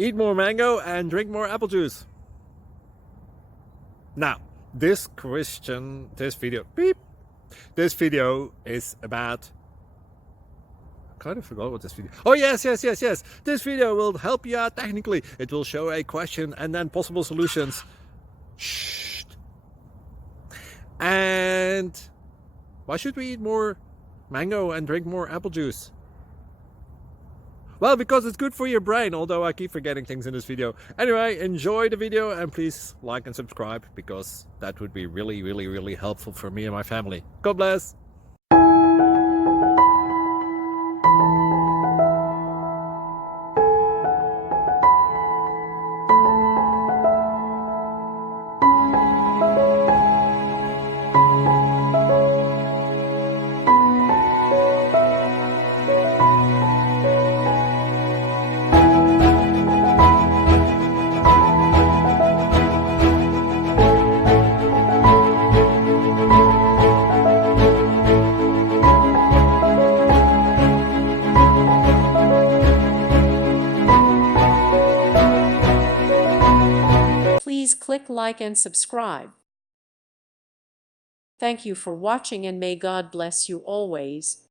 eat more mango and drink more apple juice. Now, this video is about, I kind of forgot what this video. Oh yes. This video will help you out technically. It will show a question and then possible solutions. Shh. And why should we eat more mango and drink more apple juice? Well, because it's good for your brain, although I keep forgetting things in this video. Anyway, enjoy the video and please like and subscribe, because that would be really helpful for me and my family. God bless! Please click like and subscribe. Thank you for watching, and may God bless you always.